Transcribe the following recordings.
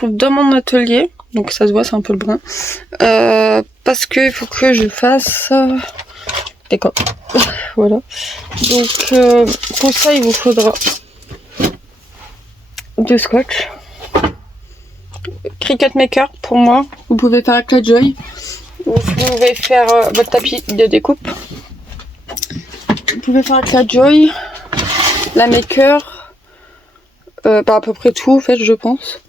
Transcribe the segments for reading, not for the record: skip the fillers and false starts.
retrouve dans mon atelier. Donc ça se voit, c'est un peu le brun. Parce que il faut que je fasse des coques. Voilà. Donc pour ça, il vous faudra du scotch. Cricut Maker pour moi. Vous pouvez faire avec la Joy. Vous pouvez faire votre tapis de découpe. Vous pouvez faire avec la Joy, la Maker, à peu près tout en fait, je pense.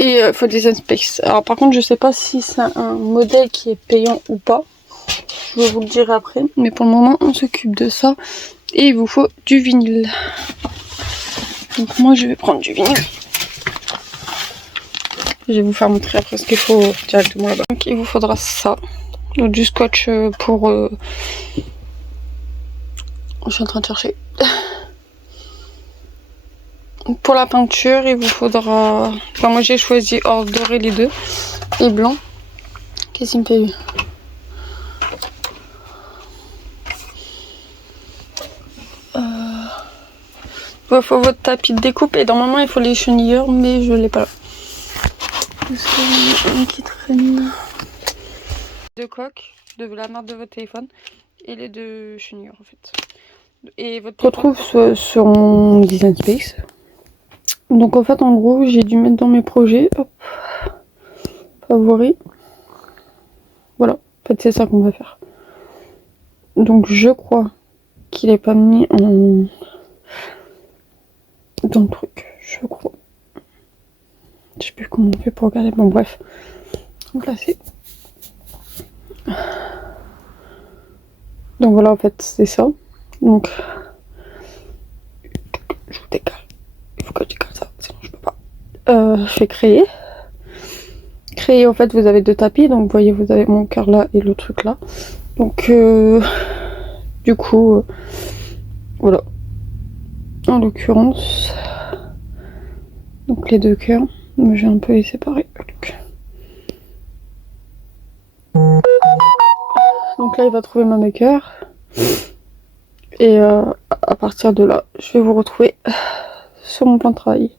Et For Design Space. Alors par contre, je sais pas si c'est un modèle qui est payant ou pas. Je vais vous le dire après. Mais pour le moment, on s'occupe de ça. Et il vous faut du vinyle. Donc moi, je vais prendre du vinyle. Je vais vous faire montrer après ce qu'il faut directement là-bas. Donc il vous faudra ça. Donc, du scotch pour... Je suis en train de chercher. Pour la peinture, il vous faudra... Enfin, moi j'ai choisi or doré les deux. Et blanc. Qu'est-ce qu'il me fait lui? Il faut votre tapis de découpe et normalement il faut les chenilleurs, mais je l'ai pas là. Parce qu'il y en a un qui traîne. Deux coques de la marque de votre téléphone et les deux chenilleurs en fait. Et votre retrouve sur mon Design Space. Donc en fait en gros j'ai dû mettre dans mes projets, hop, favoris. Voilà, en fait c'est ça qu'on va faire. Donc je crois qu'il est pas mis en... dans le truc, je crois. Je sais plus comment on fait pour regarder, bon bref. Donc là c'est... Donc voilà en fait c'est ça. Donc je vous décale. Il faut que je décale ça, sinon je peux pas. Je vais créer. Créer en fait vous avez deux tapis, donc vous voyez vous avez mon cœur là et le truc là. Donc du coup voilà. En l'occurrence, donc les deux cœurs, j'ai un peu les séparés. Donc là il va trouver ma maker. Et à partir de là, je vais vous retrouver sur mon plan de travail.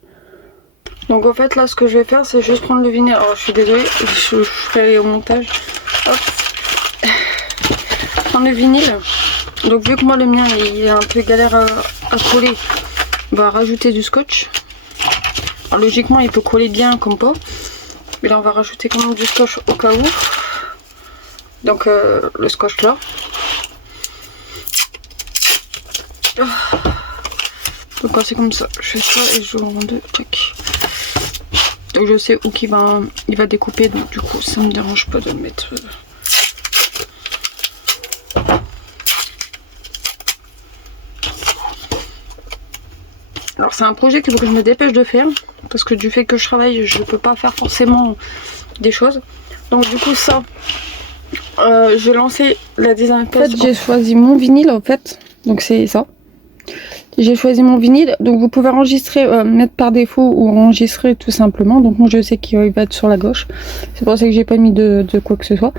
Donc en fait là ce que je vais faire c'est juste prendre le vinyle. Alors je suis désolée, je ferai au montage. Hop. Prendre le vinyle. Donc vu que moi le mien il est un peu galère à coller, on va rajouter du scotch. Alors logiquement il peut coller bien comme pas. Mais là on va rajouter quand même du scotch au cas où. Donc le scotch là. Donc quand c'est comme ça, je fais ça et je le rends deux. Tac. Donc je sais où il va découper, donc du coup ça me dérange pas de le mettre. Alors c'est un projet qu'il faut que je me dépêche de faire, parce que du fait que je travaille, je peux pas faire forcément des choses. Donc du coup ça, je vais lancer la design. En fait j'ai choisi mon vinyle en fait, donc c'est ça. J'ai choisi mon vinyle, donc vous pouvez enregistrer, mettre par défaut ou enregistrer tout simplement. Donc moi je sais qu'il va être sur la gauche, c'est pour ça que j'ai pas mis de quoi que ce soit.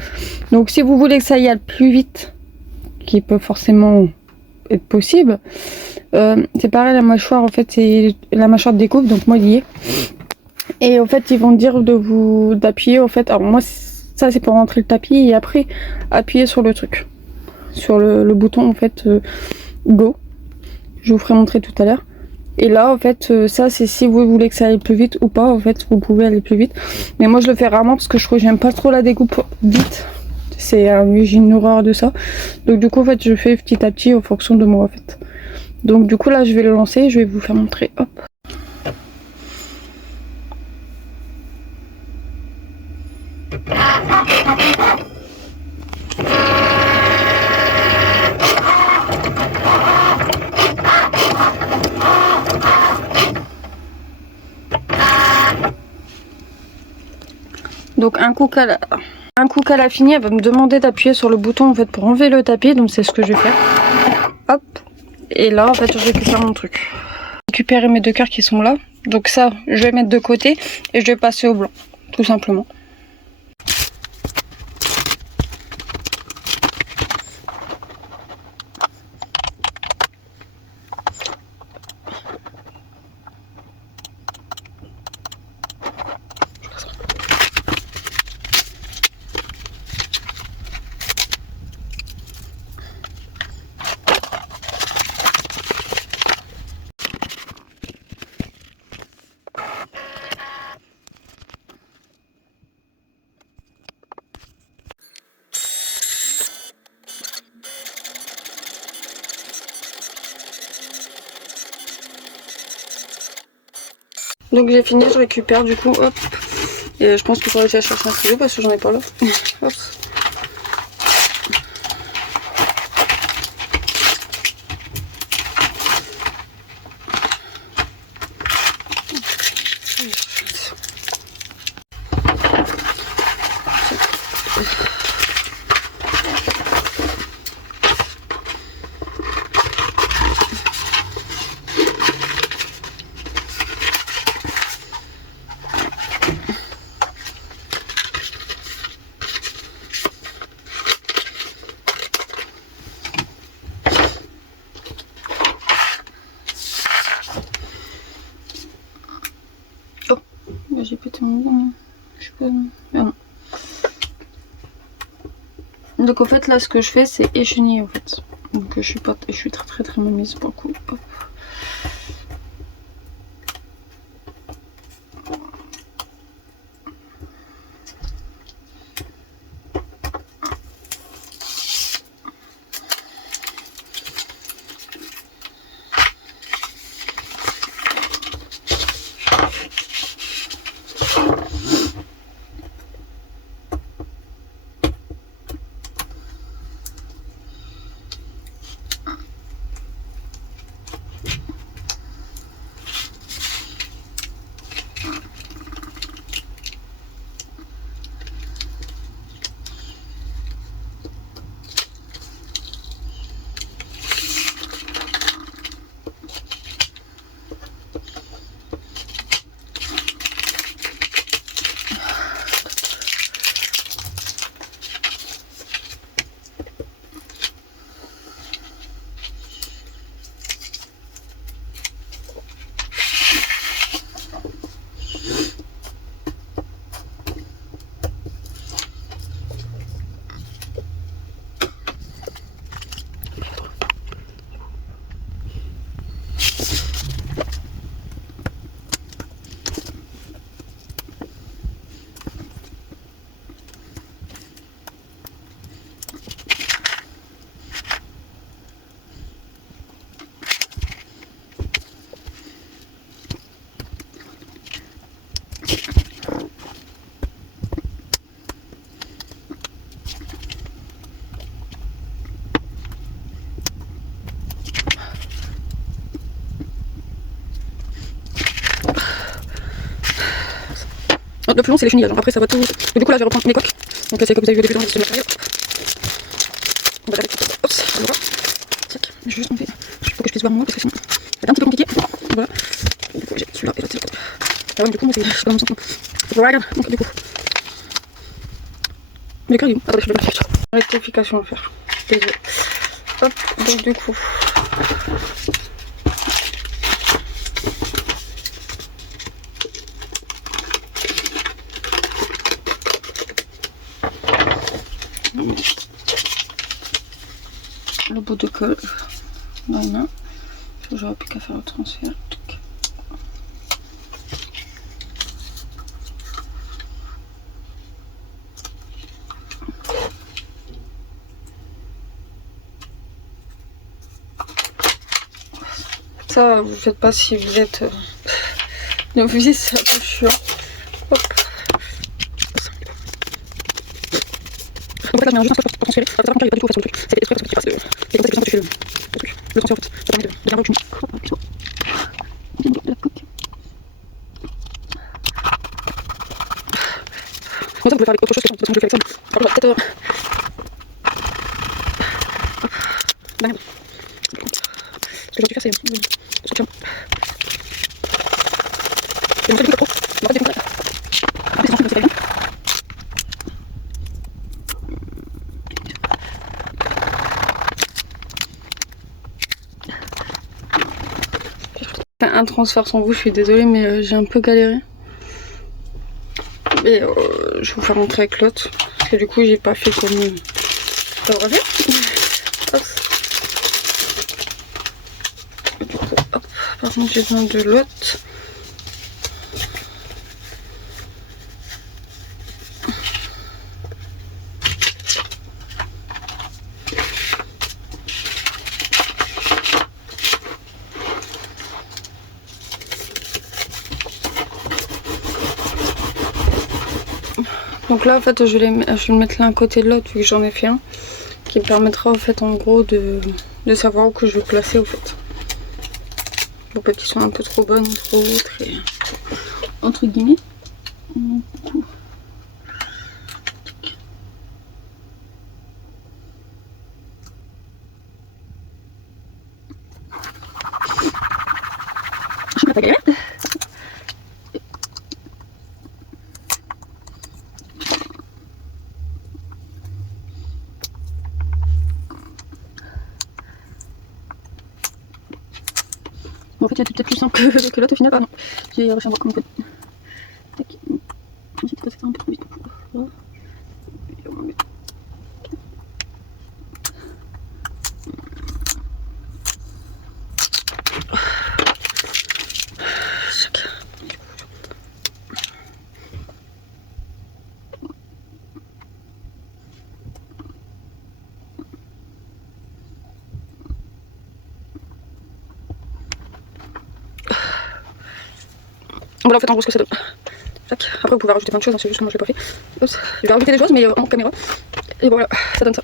Donc si vous voulez que ça y aille plus vite, qui peut forcément être possible, c'est pareil, la mâchoire en fait c'est la mâchoire de découpe, donc moi lié. Et en fait ils vont dire d'appuyer en fait, alors moi ça c'est pour rentrer le tapis et après appuyer sur le truc, sur le bouton en fait go. Je vous ferai montrer tout à l'heure. Et là en fait ça c'est si vous voulez que ça aille plus vite ou pas, en fait vous pouvez aller plus vite. Mais moi je le fais rarement parce que je crois que j'aime pas trop la découpe vite. C'est j'ai une horreur de ça. Donc du coup en fait je fais petit à petit en fonction de moi en fait. Donc du coup là je vais le lancer, je vais vous faire montrer. Hop. Donc un coup qu'elle a fini, elle va me demander d'appuyer sur le bouton en fait pour enlever le tapis, donc c'est ce que je vais faire. Hop. Et là en fait je récupère mon truc. Récupérer mes deux cœurs qui sont là. Donc ça je vais mettre de côté et je vais passer au blanc, tout simplement. Donc j'ai fini, je récupère du coup, hop. Et je pense qu'il faudrait que j'aille chercher un stylo parce que j'en ai pas là. Hop. J'ai pété mon gant. Je sais pas. Ah non. Donc en fait là ce que je fais c'est écheniller en fait. Donc je suis très mise pour le coup. Hop. Le plus long c'est les chenilles, après ça va tout. Du coup là je vais reprendre mes coques. Donc là c'est comme vous avez vu au début dans le matériel. On va la mettre. Hop, voilà. Tac. Je vais juste enlever. Pour que je puisse voir moi parce que sinon ça va être un petit peu compliqué. Voilà. Du coup j'ai celui-là et là c'est le côté. Ah ouais du coup moi c'est comme ça. Voilà. Donc du coup. Mais quand même, attendez je vais le faire. Rectification à faire. Désolé. Hop, donc du coup. Le bout de colle, voilà. J'aurais plus qu'à faire le transfert. Ça, vous faites pas si vous êtes novice, c'est un peu chiant. Hop. Donc là, je mets un jus pour transférer. Ça va pas du tout sur le truc. C'est exprès parce que tu passes le. C'est comme ça que tu fais le truc. Le transfert en fait. Ça permet de bien voir où tu mets. De la coque. Comme ça, vous pouvez faire avec autre chose que ça, parce que moi je le fais avec ça. Alors, peut-être. Bah merde. Ce que j'aurais dû faire, c'est. Soutien. Et en fait, du coup, trop. On va pas décompter. En plus, c'est pas bien. Un transfert sans vous, je suis désolée, mais j'ai un peu galéré. Et je vais vous faire montrer avec l'autre. Parce que du coup, j'ai pas fait comme ça aurait fait. Hop. Du coup, hop. Par contre, j'ai besoin de l'autre. Donc là en fait je vais le mettre l'un à côté de l'autre vu que j'en ai fait un. Qui me permettra en fait en gros de savoir où que je vais placer au fait. Pour pas qu'ils soient un peu trop bonnes, trop très entre guillemets. Je vais pas galérer. Bon, en fait, il y a peut-être plus simple que l'autre au final. Ah non, j'ai réussi à voir comment on fait. Tac. J'ai peut-être fait un peu trop vite. Voilà en fait en gros ce que ça donne. Après vous pouvez rajouter plein de choses, hein, c'est juste que moi je l'ai pas fait. Oups. Je vais rajouter des choses mais en caméra. Et voilà, ça donne ça.